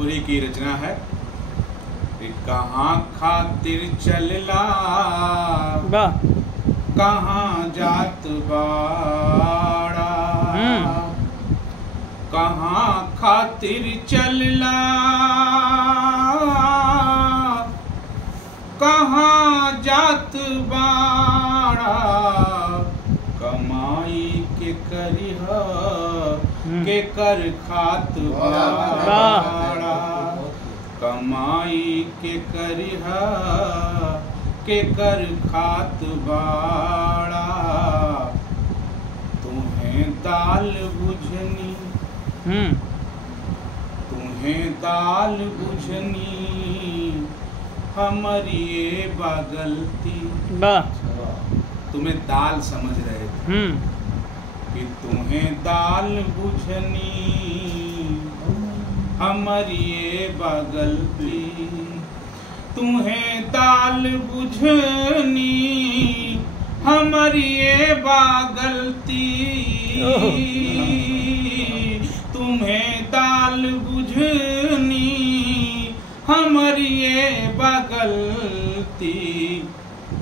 भोजपुरी की रचना है। कहाँ खातिर चलला कहाँ जात बाड़ा, कहाँ खातिर चलला कहाँ जात बाड़ा, कमाई के करिह के कर खात बाड़ा, कमाई के करिह के कर खात बाड़ा, तुम्हें दाल बुझनी तुम्हें दाल बुझनी हमारी ये बागलती। तुम्हें दाल समझ रहे थे कि तुम्हें दाल बुझनी हमारी ये बागलती, तुम्हें दाल बुझनी हमारी ये बागलती, तुम्हें दाल बुझनी हमारी ये बागलती,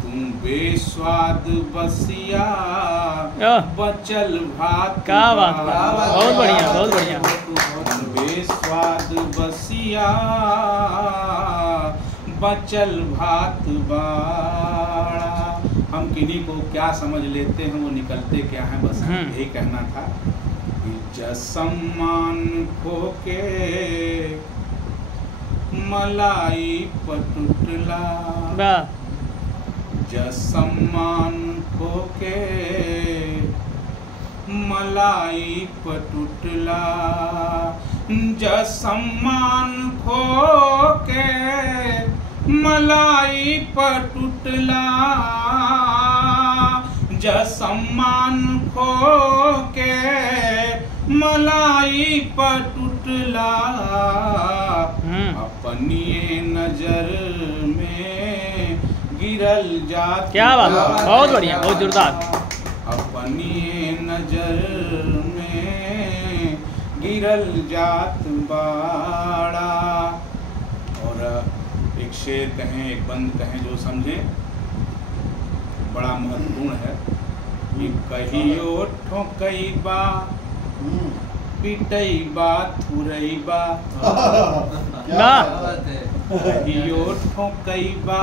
तुम बेस्वाद बसिया बचल भात। क्या बात, बहुत बढ़िया बहुत बढ़िया। बेस्वाद बसिया बचल भात बाड़ा। हम किन्हीं को क्या समझ लेते हैं वो निकलते क्या हैं, बस यही कहना था कि सम्मान खो के मलाई पटुटला, सम्मान खो के मलाई पटुटला, सम्मान खो के मलाई पटुटला, सम्मान खो के मलाई पटुटला, अपनी नजर में गिरल जात। क्या बात, बहुत बढ़िया बहुत जोरदार। अपनी नजर में गिरल जात बाड़ा। और एक शेर कहें एक बंद कहें जो समझे, बड़ा महत्वपूर्ण है कि कहियो ठोकई बा पिटई बा थुरई बा, कहियो ठोकई बा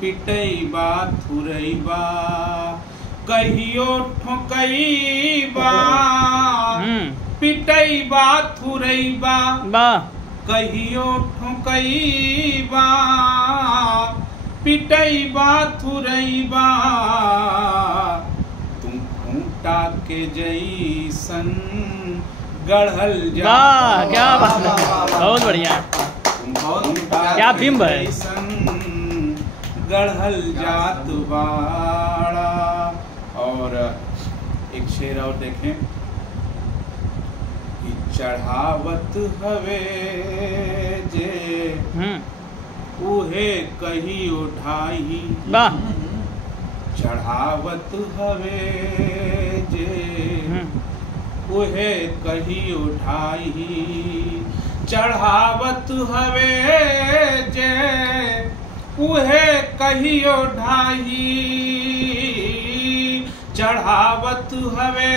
पिटई बा थुरई बा, कहियो ठोकई बा पिटई बा थुरई बा, कहियो ठोकई बा पिटई बा थुरई बा, तुम खूंटा के जैसन गढ़ल जा। क्या बात है, बहुत बढ़िया। क्या बिंब है, गढ़ल जात बाड़ा। और एक शेर और देखें कि चढ़ावत हवे जे उहे कही उठाई, चढ़ावत हवे जे उहे कही उठाई, चढ़ावत हवे जे उहे कहियो ढाई, चढ़ावत हवे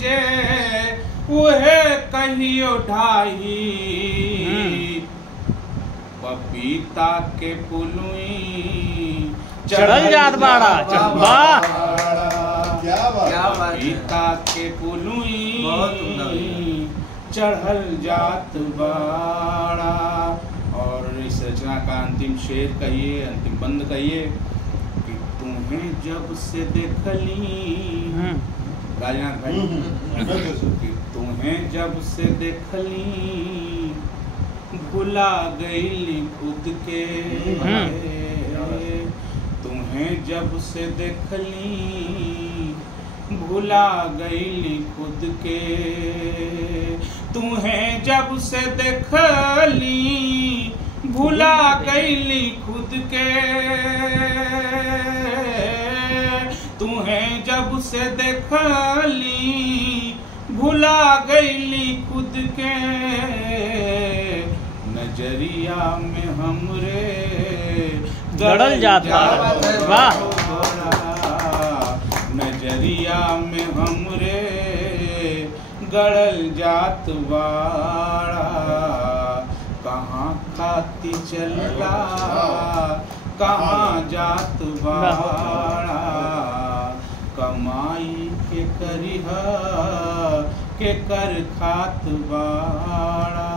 जे उहे कहियो ढाई, पपीता के पुलुई चढ़ल जात बाड़ा। पपीता के पुलुई चढ़ल जात बाड़ा। और इस रचना का अंतिम शेर कहिए, अंतिम बंद कहिए कि तुम्हें जब से देखली राजनाथ भाई, कि तुम्हें जब से देखली भुला गई खुद के, तुम्हें जब से देखली भुला गई खुद के, तुम्हें जब से देखली भुला गई खुद के, तुम्हें जब से देखली भुला गईली खुद के नजरिया में हमरे गड़ल जात वाह नजरिया में हमरे गड़ल जात बाड़ा कहाँ खाती चलला कहाँ जात बाड़ा कमाई के करिहा के कर खात बाड़ा।